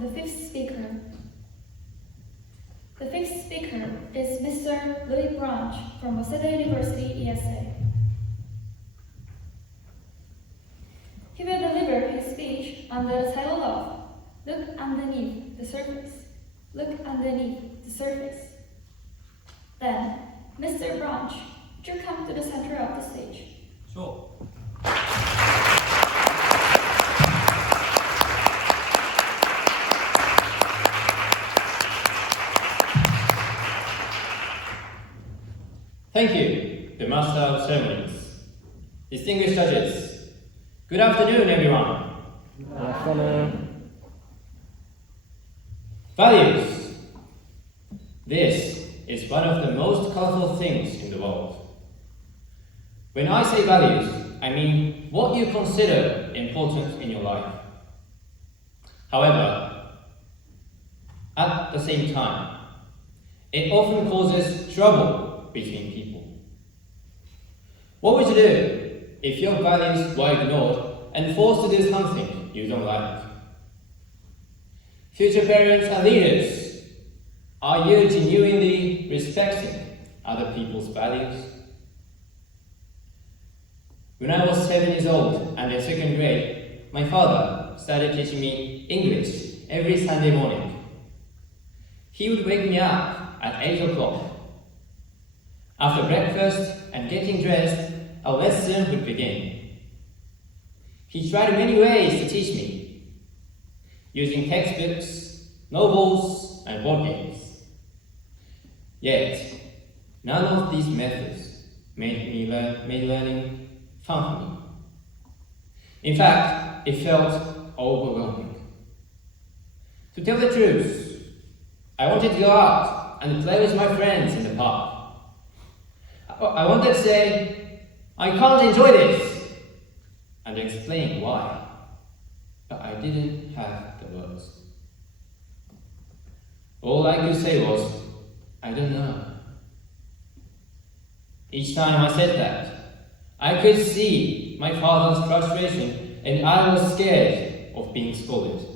the fifth speaker. The fifth speaker is Mr. Loui from Waseda University, ESA. He will deliver his speech under the title of Look Underneath the Surface. Look Underneath the Surface. Then, Mr. Branch, would you come to the center of the stage? Sure. Thank you, the Master of Ceremonies. Distinguished judges, good afternoon, everyone. Good afternoon. Values. This is one of the most colorful things in the world. When I say values, I mean what you consider important in your life. However, at the same time, it often causes trouble between people. What would you do if your values were ignored and forced to do something you don't like? Future parents and leaders, are you genuinely respecting other people's values? When I was 7 years old and in second grade, my father started teaching me English every Sunday morning. He would wake me up at 8 o'clock. After breakfast and getting dressed, our lesson would begin. He tried many ways to teach me, using textbooks, novels, and board games. Yet, none of these methods made learning fun for me. In fact, it felt overwhelming. To tell the truth, I wanted to go out and play with my friends in the park. I wanted to say, I can't enjoy this, and explain why, but I didn't have the words. All I could say was, I don't know. Each time I said that, I could see my father's frustration and I was scared of being scolded.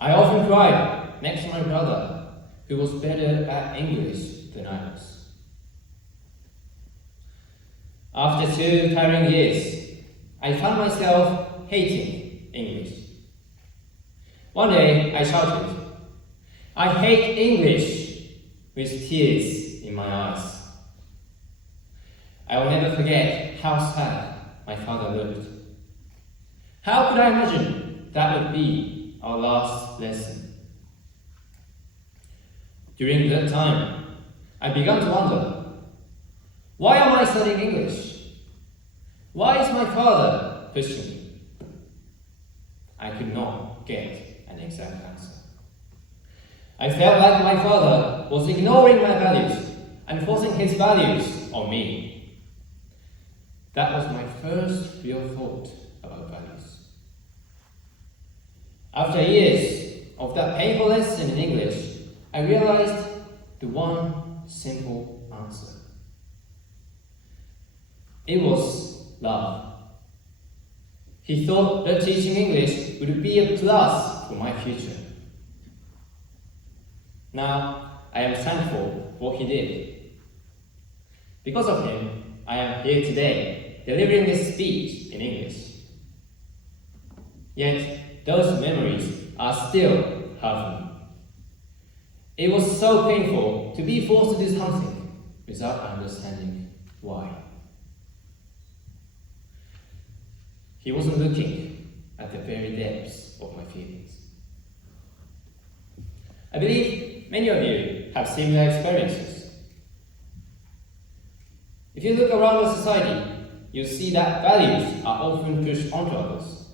I often cried next to my brother, who was better at English than I was. After 2 tiring years, I found myself hating English. One day I shouted, I hate English, with tears in my eyes. I will never forget how sad my father looked. How could I imagine that would be our last lesson? During that time, I began to wonder, why am I studying English? Why is my father pushing me? I could not get an exact answer. I felt like my father was ignoring my values and forcing his values on me. That was my first real thought about values. After years of that painful lesson in English, I realized the one simple answer. It was love. He thought that teaching English would be a plus for my future. Now, I am thankful for what he did. Because of him, I am here today, delivering this speech in English. Yet, those memories are still hard for me. It was so painful to be forced to do something without understanding why. He wasn't looking at the very depths of my feelings. I believe many of you have similar experiences. If you look around the society, you'll see that values are often pushed onto others.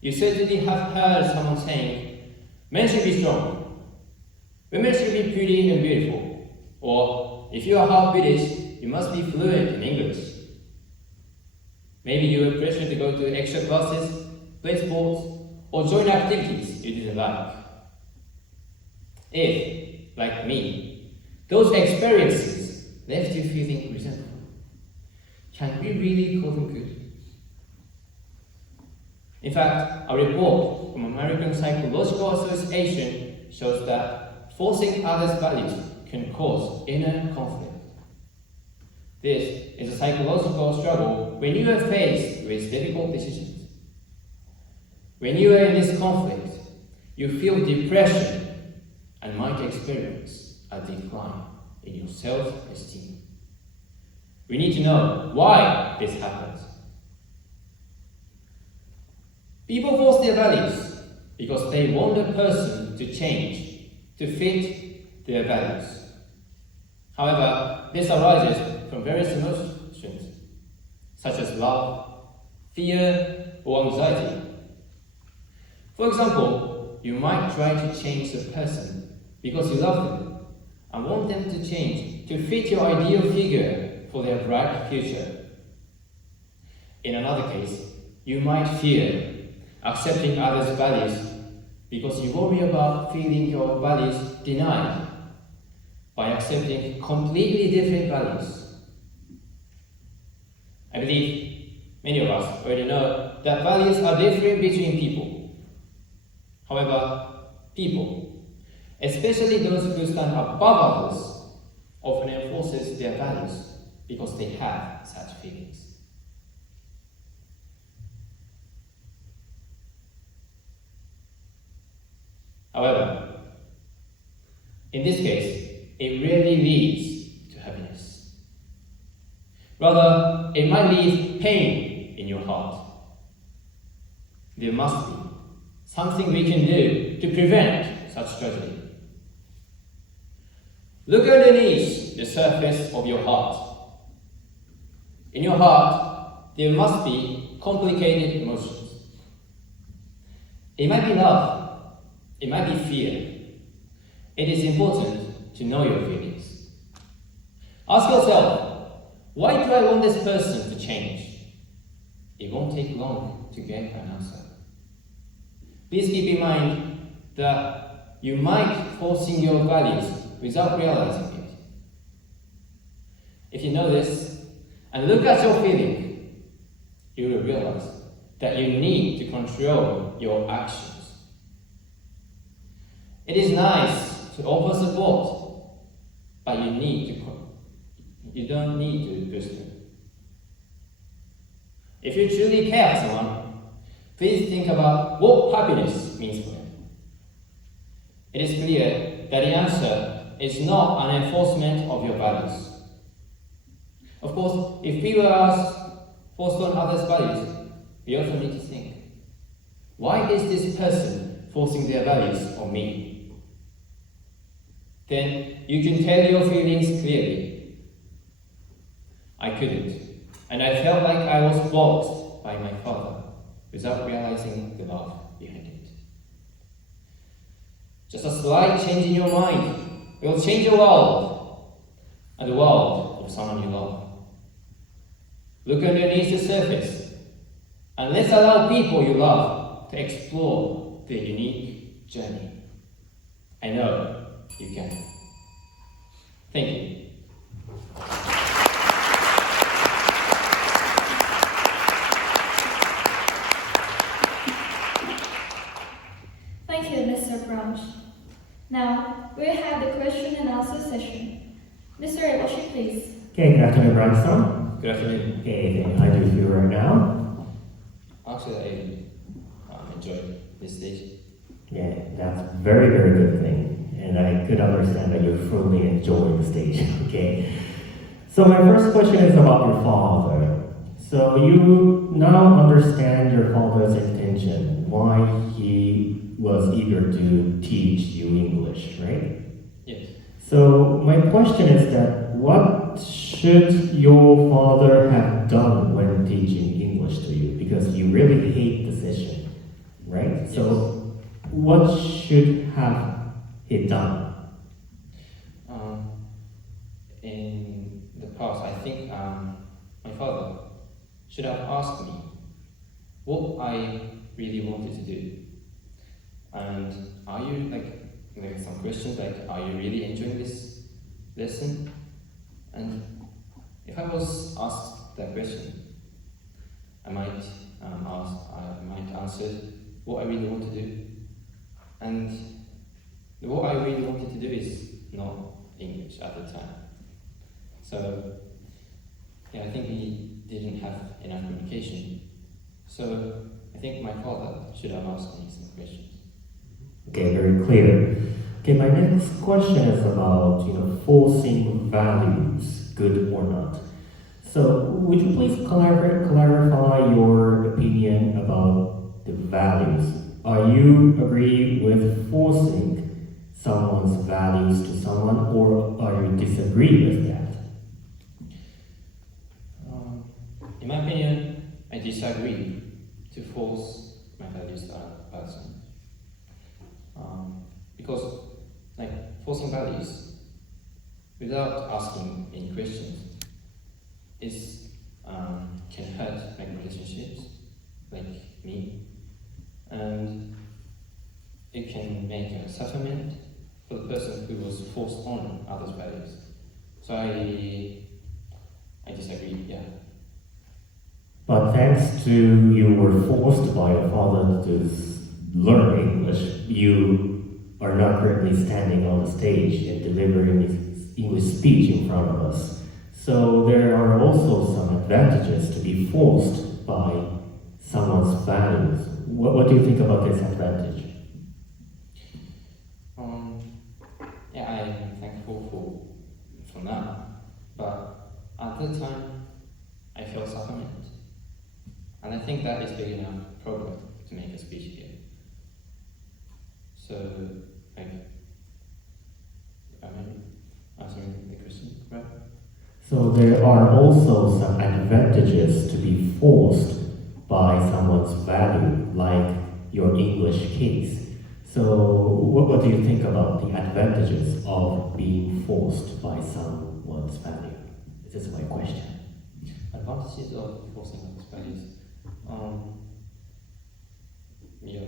You certainly have heard someone saying, men should be strong, women should be pretty and beautiful, or if you are half British, you must be fluent in English. Maybe you were pressured to go to extra classes, play sports, or join activities you didn't like. If, like me, those experiences left you feeling resentful, can we really call them good? In fact, a report from American Psychological Association shows that forcing others' values can cause inner conflict. This is a psychological struggle when you are faced with difficult decisions. When you are in this conflict, you feel depression and might experience a decline in your self-esteem. We need to know why this happens. People force their values because they want a person to change to fit their values. However, this arises from various emotions, such as love, fear, or anxiety. For example, you might try to change a person because you love them and want them to change to fit your ideal figure for their bright future. In another case, you might fear accepting others' values because you worry about feeling your values denied by accepting completely different values. I believe many of us already know that values are different between people. However, people, especially those who stand above others, often enforces their values because they have such feelings. However, in this case, it rarely leads to happiness. Rather, it might leave pain in your heart. There must be something we can do to prevent such tragedy. Look underneath the surface of your heart. In your heart, there must be complicated emotions. It might be love, it might be fear. It is important to know your feelings. Ask yourself, why do I want this person to change? It won't take long to get an answer. Please keep in mind that you might be forcing your values without realizing it. If you know this and look at your feeling, you will realize that you need to control your actions. It is nice to offer support, but you don't need to push them. If you truly care for someone, please think about what happiness means for them. It is clear that the answer is not an enforcement of your values. Of course, if people are forced on others' values, we also need to think, why is this person forcing their values on me? Then you can tell your feelings clearly. I couldn't, and I felt like I was boxed by my father without realizing the love behind it. Just a slight change in your mind will change your world and the world of someone you love. Look underneath the surface and let's allow people you love to explore their unique journey. I know you can. Thank you. Thank you, Mr. Branch. Now, we'll have the question and answer session. Mr. Eboshi, please. Okay, good afternoon, Brownstone. Good afternoon. Okay, how do you feel right now? Actually, I enjoy this stage. Yeah, that's a very, very good thing. And I could understand that you're fully enjoying the stage, okay? So my first question is about your father. So you now understand your father's intention, why he was eager to teach you English, right? Yes. So my question is that what should your father have done when teaching English to you? Because you really hate the session, right? Yes. So what should have he done? In the past, I think my father should have asked me what I really wanted to do. And are you like some questions like, are you really enjoying this lesson? And if I was asked that question, I might I might answer what I really want to do. And what I really wanted to do is not English at the time. So, yeah, I think we didn't have enough communication. So, I think my father should have asked me some questions. Okay, very clear. Okay, my next question is about, forcing values, good or not. So, would you please clarify your opinion about the values? Are you agree with forcing someone's values to someone, or are you disagree with that? In my opinion, I disagree to force my values to a person. Because, forcing values without asking any questions can hurt relationships, like me, and it can make a sufferment for the person who was forced on others' values. So I disagree, yeah. But thanks to you were forced by your father to learn English, you are not currently standing on the stage and delivering English speech in front of us. So there are also some advantages to be forced by someone's values. What do you think about this advantage? Yeah, I'm thankful for now, but at the time I felt sufferment. And I think that is big enough problem to make a speech here. So, am I answering the question, right? So there are also some advantages to be forced by someone's value, like your English case. So what do you think about the advantages of being forced by someone's value? This is my question. Advantages of forcing one's values.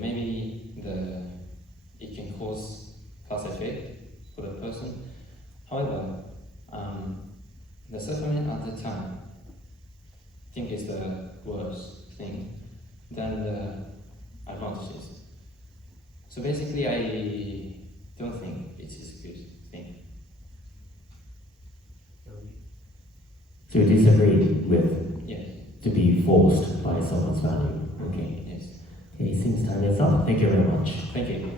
Maybe it can cause class effect for the person. However, the sufferment at the time, I think, is the worst thing than the advantages. So basically, I don't think it is a good thing. So you disagree with Yes. to be forced by someone's value? Okay. Yes. Okay, since time is up, thank you very much. Thank you.